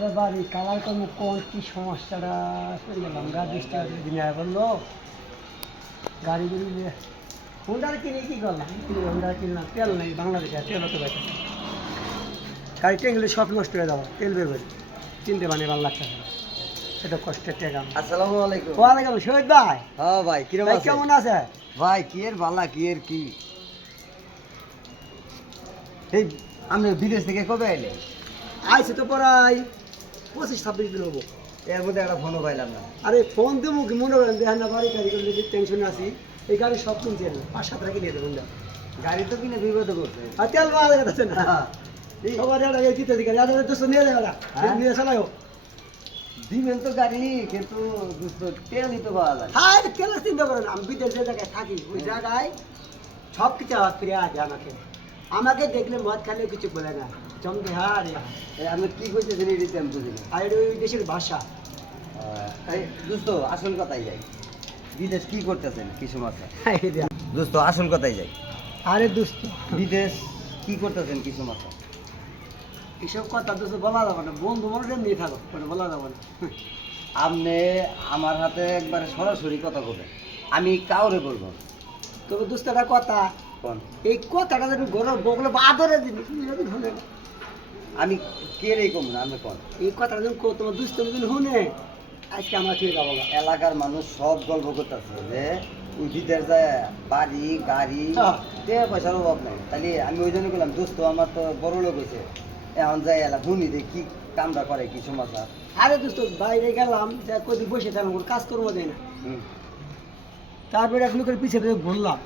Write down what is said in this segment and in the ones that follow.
ওরা বাড়ি কালার কর্ম কোন কি সমস্যাটা করে গেলাম গাড়ি দিনে বললো গাড়িগুলি হোন্ডার কিনে কি করলাম হোন্ডার কিনলাম তেল নেই বাংলাদেশে তেল হতে পারছে গাড়ি টেঙ্গুলি সব নষ্ট হয়ে যাবো তেল বের করে কিনতে মানে ভালো লাগছে না সেটা কষ্টের টেকা। আসসালামু আলাইকুম। ওয়ালাইকুম শহীদ ভাই। হ্যাঁ ভাই কিরকম ভাই আছেন? কেমন আছে ভাই কি এর ভালা কি এর কি এই আপনি বিদেশ থেকে কবে আইলেন? আইসে তো প্রায় 25-26 দিন হবো। এর মধ্যে একটা ফোনও পাইলাম না। আরে ফোন দেবো কি মনে করেন দেখেন না বাড়ি গাড়ি করলে টেনশনে আছি এই গাড়ি সব কিনছেন 5-7 টাকা নিয়ে দেবেন গাড়ি তো কিনে বিপদে করছে। আর তেল পাওয়া যাচ্ছে না হ্যাঁ। সবার একটা দিতে দিকে যাদের দোস্ত নিয়ে যাবে না হ্যাঁ? নিয়ে চালাও। দিবেন তো গাড়ি কিন্তু দোস্ত তেলই তো পাওয়া যায়। হ্যাঁ তেল চিন্তা করেন আমি বিদেশ যে জায়গায় থাকি ওই জায়গায় সব কিছু আওয়াজ ফিরে আছে আমাকে আমাকে দেখলে মদ খালে কিছু বলে না জমকে হ্যাঁ রে এই আপনি কি কইতেছেন এই দিতে আমি বুঝি না। আর ওই দেশের ভাষা এই দোস্ত আসল কথাই যাই, বিদেশ কি করতেছেন কিছু মাসে? হ্যাঁ, এই দেখ। দোস্ত আসল কথাই যাই, আরে দোস্ত বিদেশ কি করতেছেন কিছু মাসে? এসব কথা দোস্ত বলা যাবে না বন্ধু মানুষের নিয়ে থাকো ওটা বলা যাবে না আপনি আমার হাতে একবারে সরাসরি কথা বলবেন, আমি কাউরে বলবো না। তবে দোস্ত একটা কথা কোন? এই কথাটা যদি গরম বগলে আদরে দিবি তুমি যদি শুনে না। আমি কে রে কম না, আপনি কোন? এই কথাটা যখন তোমার দুস্থ যদি শুনে আজকে আমরা ঠিক যাবো না। এলাকার মানুষ সব গল্প করতেছে যে ওই বিদেশ যায় বাড়ি গাড়ি হ্যাঁ। টাকা পয়সার অভাব নাই, তাহলে আমি ওই জন্য বললাম দোস্ত আমার তো বড় লোক হয়েছে এখন যাই এলা শুনি যে কি কামটা করে কিছু মাসা। আরে দোস্ত বাইরে গেলাম যা কদি বসে থাকলাম কোনো কাজ করবো দেয় না তারপরে এক লোকের পিছিয়ে পিছিয়ে ঘুরলাম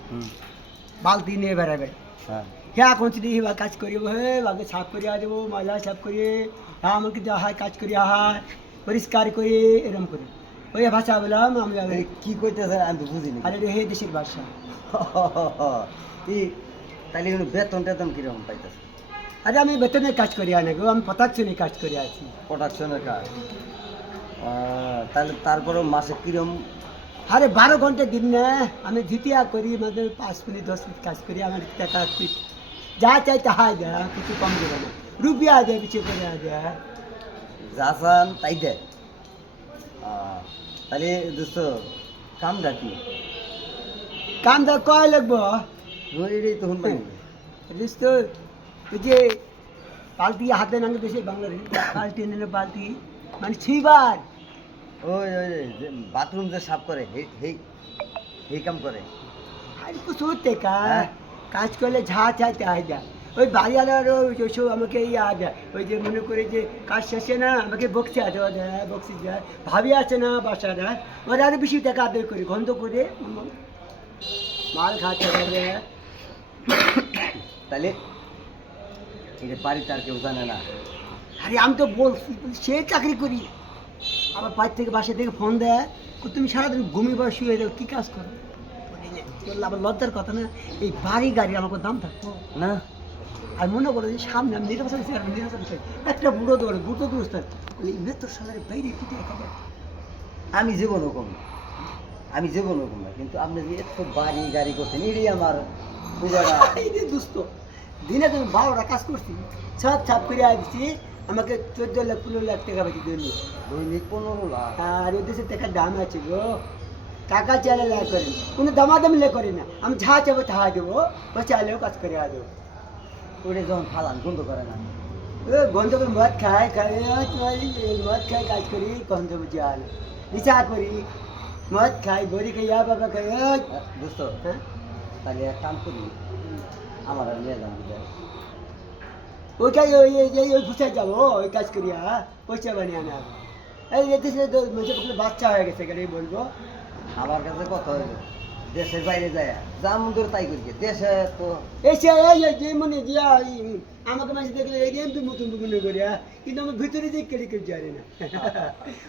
বালতি নিয়ে বেড়াবে হ্যাঁ হ্যাঁ এখন যদি এবার কাজ করি হে আগে সাফ করিয়া দেবো ময়লা সাফ করিয়ে হ্যাঁ আমাকে দেওয়া হয় কাজ করিয়া হয় পরিষ্কার করে এরকম করে ওই ভাষা বললাম আমি আগে এই কি কইতেছে আমি তো বুঝিনি। আরে রে হে দেশের ভাষা কি তাহলে কোনো বেতন টেতন কিরকম পাইতেছে? আরে আমি বেতনে কাজ করি না গো আমি প্রোডাকশনে কাজ করে আছি প্রোডাকশনের কাজ। তাহলে তারপরেও মাসে কিরম? আরে 12 ঘন্টা দিন না আমি দ্বিতীয় করি মানে 5 মিনিট 10 মিনিট কাজ করি আমার টাকা যা চাই তাহা দেয় কিছু কম দেবে না রুপিয়া দেয় কিছু করে দেয় যা চান তাই দেয়। তাহলে দোস্ত কামটা কি? কাম দা কয় লাগবো এটাই তখন পাই বুঝছ তো ওই যে বালতি হাতে নাঙ্গে দেশে বাংলাদেশ বালতি এনে বালতি মানে ছিবার ওই ওই যে বাথরুম যে সাফ করে এই কাম করে। আর কিছু টেকা হ্যাঁ? কাজ করলে যা চাই তাই দেয় ওই বাড়িওয়ালার ওইসব আমাকে ইয়া দেয় ওই যে মনে করে যে কাজ শেষে না আমাকে বক্সি দেওয়া দেয় বক্সি দেয় ভাবি আছে না বাসা দেয় ওরা আরো বেশি টাকা আদায় করি গন্ধ করে মাল খাতে হবে তাহলে এটা বাড়িতে আর কেউ জানে না? আরে আমি তো বলছি সে চাকরি করি আবার বাড়ি থেকে বাসা থেকে ফোন দেয় তুমি সারাদিন ঘুমিয়ে বা শুয়ে যাও কী কাজ করো বললে আবার লজ্জার কথা না এই বাড়ি গাড়ি আমাকে দাম থাকতো না আর মনে করো যে সামনে আমি নির্বাচন একটা বুড়ো দৌড়ে বুড়ো দুরস্ত তোর সালের বাইরে পিঠে খাবে আমি জীবনও কম না, আমি জীবনও কম না, কিন্তু আপনি যে এত বাড়ি গাড়ি করছেন এটাই আমার পূজাটা। এই যে দুস্থ দিনে তুমি 12টা কাজ করছি সব ছাপ করে দিচ্ছি আমাকে 14 লাখ 15 লাখ টাকা বেশি দিল দৈনিক 15 লাখ। আর ওই দেশের টাকার দাম আছে গো টাকা চাইলে লেখ করেন কোনো দামাদামি লে করি না আমি যা চাবো তাহা দেবো ও চাইলেও কাজ করে দেবো ওটা যখন ফালান গন্ধ করে না? ও গন্ধ করে মদ খায় খায় মদ খায় কাজ করি গন্ধ বুঝে আন নিশা করি মদ খাই গড়ি খাই বাবা খাই দোস্ত হ্যাঁ তাহলে এক কাম করি, আমার আর নিয়ে যান বিদায়। ওইটাই ওই ওই ফুসাই যাবো ওই কাজ করিয়া পয়সা বানিয়ে আনা এই দেশে বাচ্চা হয়ে গেছে কেন বলবো আমার কাছে কথা হইলো দেশের বাইরে যায় যা মন ধরে তাই করি, দেশে তো এসে এই যে মনে যে আমাকে মাঝে দেখলে এই এমপি নতুন মনে করি কিন্তু আমার ভিতরে যে কেড়ে কেড়ে জানি না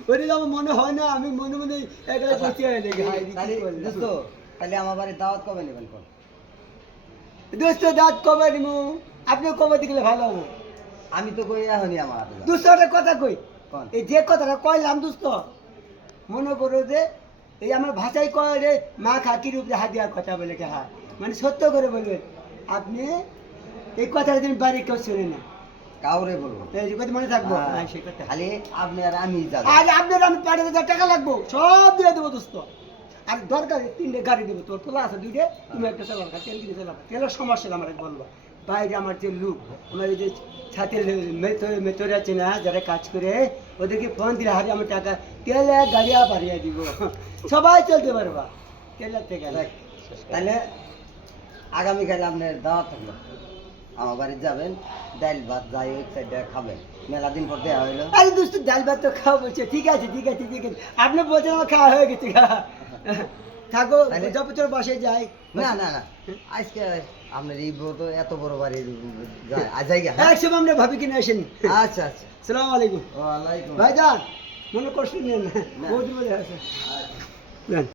ওটা আমার মনে হয় না আমি মনে মনে একলা বসে দেখি দোস্ত তাহলে আমার বাড়ির দাওয়াত কবে নেবেন কোন? দোস্ত দাঁত কবে নিমু আপনি কবে দেখলে ভালো হবো আমি তো কই এখনই আমার হাতে দাও। দোস্ত একটা কথা কই কোন? এই যে কথাটা কইলাম দোস্ত মনে করো যে এই আমার ভাষায় কয় রে মা খাকির উপরে হাত দেওয়ার কথা বলে হ্যাঁ মানে সত্য করে বলবেন আপনি এই কথাটা তুমি বাড়ি কেউ শোনে না কাউরে বলবো না। এই যে কথা মনে থাকবো হ্যাঁ, হ্যাঁ, সেই কথা। খালি আপনি আর আমি যাবো। আজ আপনার আমি 5,000 টাকা লাগবো, সব দিয়ে দেবো দোস্ত। আর দরকার 3টে গাড়ি দেবো, তোর তোলা আছে 2টে, তুমি একটা চালাবা, তেল কিনে চালাবা। তেলের সমস্যা আমার বলবা, বাইরে আমার যে লোক, আমার এই যে ছাতের মেথর আছে না, যারা কাজ করে, ওদেরকে ফোন দিলে হারে আমার টাকা তেল এক গাড়িয়া বাড়িয়ে দিব, সবাই চলতে পারবা তেলের থেকে। দেখ, তাহলে আগামীকাল আপনার দাওয়াত থাকলো, আমার বাড়ি যাবেন, ডাল ভাত যাই ওই সাইডে খাবেন, মেলা দিন পর দেওয়া হইলো। আরে দোস্ত ডাল ভাত তো খাওয়া বলছে, ঠিক আছে ঠিক আছে ঠিক আছে, আপনি বলছেন আমার খাওয়া হয়ে গেছে। থাকো, তাহলে- জবচর বাসায় যাই। না না না, আজকে আপনার এই বউ তো এত বড় বাড়ি যায়, আজ যাই গা, হ্যাঁ? একশো আপনি ভাবি কিনে আসেন। আচ্ছা আচ্ছা, সালাম আলাইকুম ওয়ালাইকুম ভাইজান, মনে কষ্ট নেন না, না। বহুত মজা আছে। আসসালাম। যান।